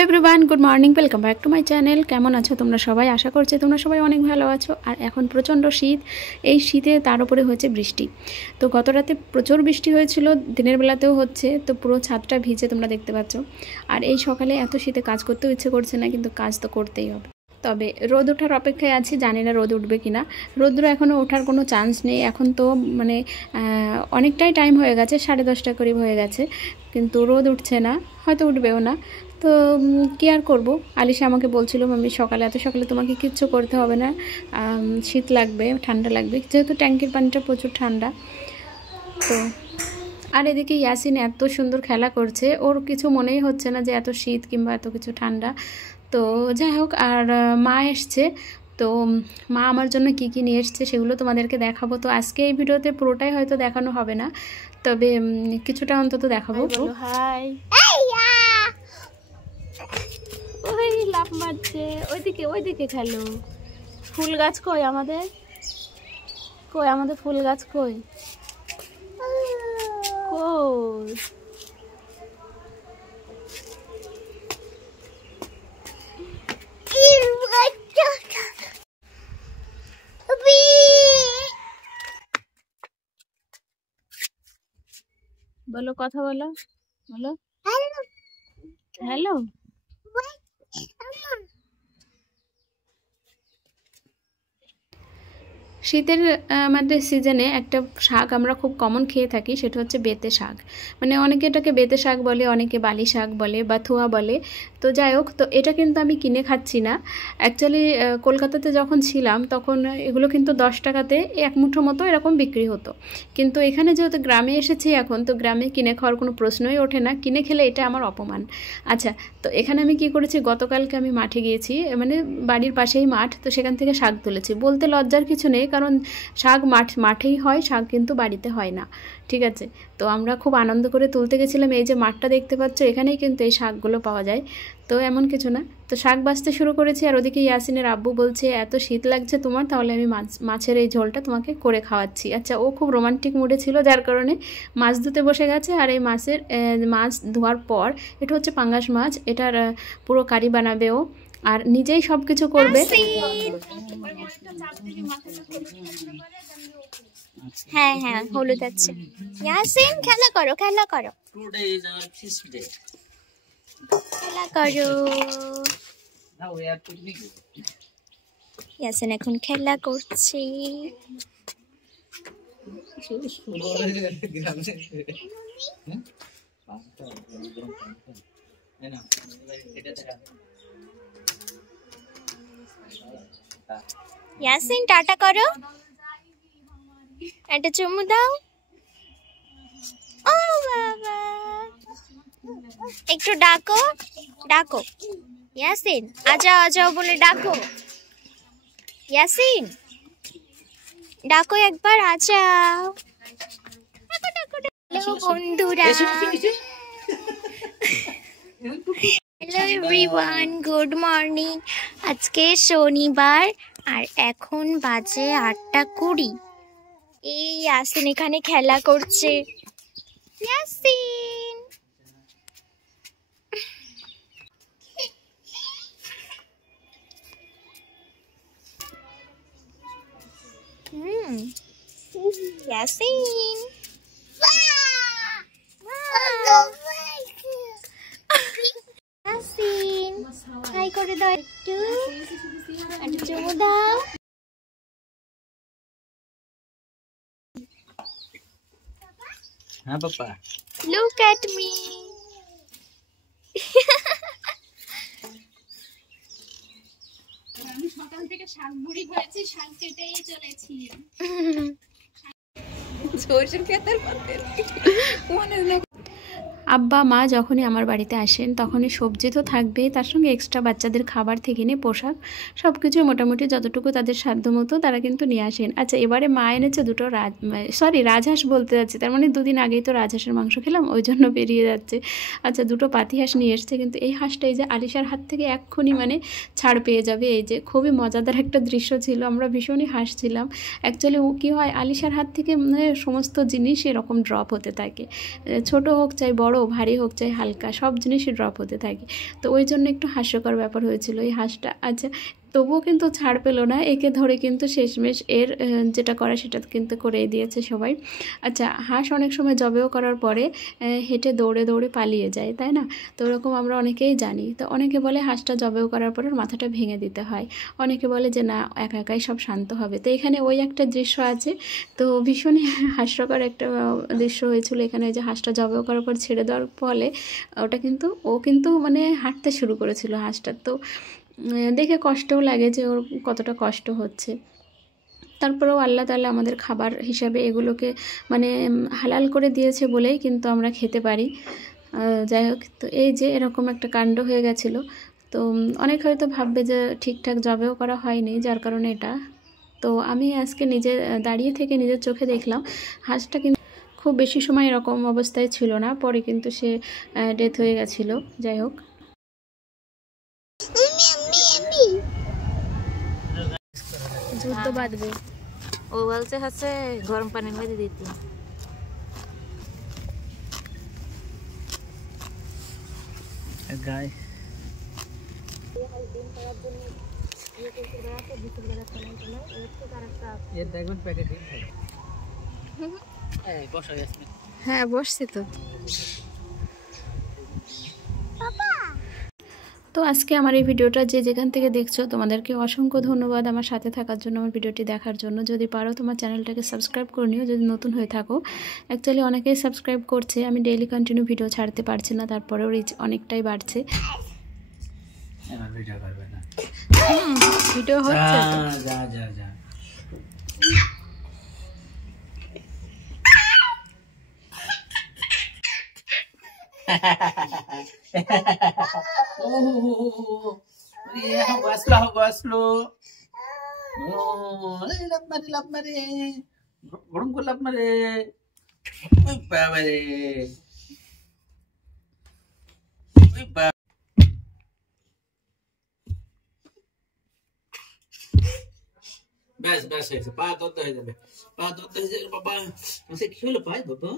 Hello everyone, good morning, welcome back to my channel. কেমন আছো তোমরা সবাই? আশা করছি তোমরা সবাই অনেক ভালো আছো। আর এখন প্রচণ্ড শীত, এই শীতে তার উপরে হয়েছে বৃষ্টি। তো গত রাতে প্রচুর বৃষ্টি হয়েছিল, দিনের বেলাতেও হচ্ছে, তো পুরো ছাদটা ভিজে তোমরা দেখতে পাচ্ছ। আর এই সকালে এত শীতে কাজ করতেও ইচ্ছে করছে না, কিন্তু কাজ তো করতেই হবে। তবে রোদ ওঠার অপেক্ষায় আছি, জানি না রোদ উঠবে কিনা। রোদ্র এখনও ওঠার কোনো চান্স নেই। এখন তো মানে অনেকটাই টাইম হয়ে গেছে, 10:30 করিব হয়ে গেছে, কিন্তু রোদ উঠছে না, হয়তো উঠবেও না। তো কী আর করবো। আলিশা আমাকে বলছিল, মাম্মি সকালে এত সকালে তোমাকে কিচ্ছু করতে হবে না, শীত লাগবে, ঠান্ডা লাগবে, যেহেতু ট্যাঙ্কির পানিটা প্রচুর ঠান্ডা। তো আর এদিকে ইয়াসিন এত সুন্দর খেলা করছে, ওর কিছু মনেই হচ্ছে না যে এত শীত কিংবা এত কিছু ঠান্ডা। তো যাই হোক, আর মা এসছে, তো মা আমার জন্য কি কি নিয়ে এসছে সেগুলো তোমাদেরকে দেখাবো। তো আজকে এই ভিডিওতে পুরোটাই হয়তো দেখানো হবে না, তবে কিছুটা অন্তত দেখাবো। হাই, ওই লাফ মারছে, ওইদিকে খেলো। ফুল গাছ কই আমাদের? কই আমাদের ফুল গাছ কই? কই? বলো, কথা বলো, বলো হ্যালো। শীতের আমাদের সিজনে একটা শাক আমরা খুব কমন খেয়ে থাকি, সেটা হচ্ছে বেতে শাক। মানে অনেকে এটাকে বেতে শাক বলে, অনেকে বালি শাক বলে বা থুয়া বলে। তো যাই হোক, তো এটা কিন্তু আমি কিনে খাচ্ছি না। অ্যাকচুয়ালি কলকাতাতে যখন ছিলাম তখন এগুলো কিন্তু 10 টাকাতে এক মুঠো মতো এরকম বিক্রি হতো। কিন্তু এখানে যেহেতু গ্রামে এসেছি এখন, তো গ্রামে কিনে খাওয়ার কোনো প্রশ্নই ওঠে না, কিনে খেলে এটা আমার অপমান। আচ্ছা, তো এখানে আমি কি করেছি, গতকালকে আমি মাঠে গিয়েছি, মানে বাড়ির পাশেই মাঠ, তো সেখান থেকে শাক তুলেছি। বলতে লজ্জার কিছু নেই, কারণ শাক মাঠেই হয়, শাক কিন্তু বাড়িতে হয় না, ঠিক আছে। তো আমরা খুব আনন্দ করে তুলতে গেছিলাম। এই যে মাঠটা দেখতে পাচ্ছ, এখানেই কিন্তু এই শাকগুলো পাওয়া যায়, তো এমন কিছু না। তো শাক বাছতে শুরু করেছি, আর ওদিকে ইয়াসিনের আব্বু বলছে এত শীত লাগছে তোমার, তাহলে আমি মাছের এই ঝোলটা তোমাকে করে খাওয়াচ্ছি। আচ্ছা, ও খুব রোমান্টিক মুডে ছিল, যার কারণে মাছ ধুতে বসে গেছে। আর এই মাছ ধোয়ার পর, এটা হচ্ছে পাঙ্গাস মাছ, এটার পুরো কারি বানাবে ও, আর নিজেই সব কিছু করবে। হ্যাঁ হ্যাঁ, হলুদ আছে। ইয়াসিন খেলা করো, খেলা করো, খেলা করো। ইয়াসিন এখন খেলা করছে। ইয়াসিন টাটা করো, একটা চুমু দাও। ও বাবা, একটু ডাকো, ডাকো ইয়াসিন, আজাও আজাও বলে ডাকো। ইয়াসিন ডাকো একবার, আজাও। হ্যালো বন্ধুরা, হ্যালো এভরিওয়ান, গুড মর্নিং। আজকে শনিবার, আর এখন বাজে 8:20। এই ইয়াসিন এখানে খেলা করছে। ইয়াসিন ইয়াসিন ইয়াসিন হাই করে দাও, একটু একটা চুমু দাও। হ্যাঁ পাপা, Look at me. আমি সকাল থেকে শাক বুড়ি হয়েছি, শাক কেটেই চলেছি। আব্বা মা যখনই আমার বাড়িতে আসেন, তখনই সবজি তো থাকবেই, তার সঙ্গে এক্সট্রা বাচ্চাদের খাবার থেকে নিয়ে পোশাক সব কিছু মোটামুটি যতটুকু তাদের সাধ্য মতো তারা কিন্তু নিয়ে আসেন। আচ্ছা, এবারে মা এনেছে দুটো রাজহাঁস বলতে যাচ্ছে, তার মানে 2 দিন আগেই তো রাজহাঁসের মাংস খেলাম, ওই জন্য বেরিয়ে যাচ্ছে। আচ্ছা, দুটো পাতি হাঁস নিয়ে এসছে, কিন্তু এই হাঁসটা এই যে আলিশার হাত থেকে এক্ষুনি মানে ছাড় পেয়ে যাবে। এই যে খুবই মজাদার একটা দৃশ্য ছিল, আমরা ভীষণই হাসছিলাম। অ্যাকচুয়ালি ও কী হয়, আলিশার হাত থেকে মানে সমস্ত জিনিস এরকম ড্রপ হতে থাকে, ছোট হোক চাই বড় ভারী হোক চাই হালকা, সব জিনিসই ড্রপ হতে থাকে। তো ওই জন্য একটু হাস্যকর ব্যাপার হয়েছিল এই হাঁসটা। আচ্ছা, তবুও কিন্তু ছাড় পেলো না, একে ধরে কিন্তু শেষমেশ এর যেটা করা সেটা কিন্তু করেই দিয়েছে সবাই। আচ্ছা, হাঁস অনেক সময় জবেও করার পরে হেঁটে দৌড়ে দৌড়ে পালিয়ে যায়, তাই না? তো ওরকম আমরা অনেকেই জানি। তো অনেকে বলে হাঁসটা জবেও করার পরে ওর মাথাটা ভেঙে দিতে হয়, অনেকে বলে যে না একা একাই সব শান্ত হবে। তো এখানে ওই একটা দৃশ্য আছে, তো ভীষণই হাস্যকর একটা দৃশ্য হয়েছিল এখানে। যে হাঁসটা জবেও করার পর ছেড়ে দেওয়ার ফলে ওটা কিন্তু ও কিন্তু মানে হাঁটতে শুরু করেছিল হাঁসটা। তো দেখে কষ্টও লাগে যে ওর কতটা কষ্ট হচ্ছে। তারপরেও আল্লাহ তাআলা আমাদের খাবার হিসাবে এগুলোকে মানে হালাল করে দিয়েছে বলেই কিন্তু আমরা খেতে পারি। যাই হোক, তো এই যে এরকম একটা কাণ্ড হয়ে গেছিলো। তো অনেক হয়তো ভাববে যে ঠিকঠাক জবেও করা হয়নি যার কারণে এটা। তো আমি আজকে নিজে দাঁড়িয়ে থেকে নিজের চোখে দেখলাম হাঁসটা কিন্তু খুব বেশি সময় এরকম অবস্থায় ছিল না, পরে কিন্তু সে ডেথ হয়ে গেছিলো। যাই হোক, যুদ্ধ বাঁধবে। ও বলছে হচ্ছে গরম পানির মধ্যে দিতে। गाय ये देखो पैकेट है বসো ইয়াসমিন। হ্যাঁ বসছি তো। তো আজকে আমার এই ভিডিওটা যে যেখান থেকে দেখছো তোমাদেরকে অসংখ্য ধন্যবাদ আমার সাথে থাকার জন্য, আমার ভিডিওটি দেখার জন্য। যদি পারো তোমার চ্যানেলটাকে সাবস্ক্রাইব করে নিও যদি নতুন হয়ে থাকো। অ্যাকচুয়ালি অনেকেই সাবস্ক্রাইব করছে, আমি ডেইলি কন্টিনিউ ভিডিও ছাড়তে পারছি না, তারপরেও রিচ অনেকটাই বাড়ছে। এবার ভিডিও করবে না, ভিডিও হচ্ছে তো। যা যা যা বসলো লাভ মারে গরম করে লাভ মারে বাবারে। ব্যাস ব্যাস হয়েছে, পা দর্দ হয়ে যাবে, পা দর্দ হয়ে যাবে বাবা। কি হলো পায় বাবা?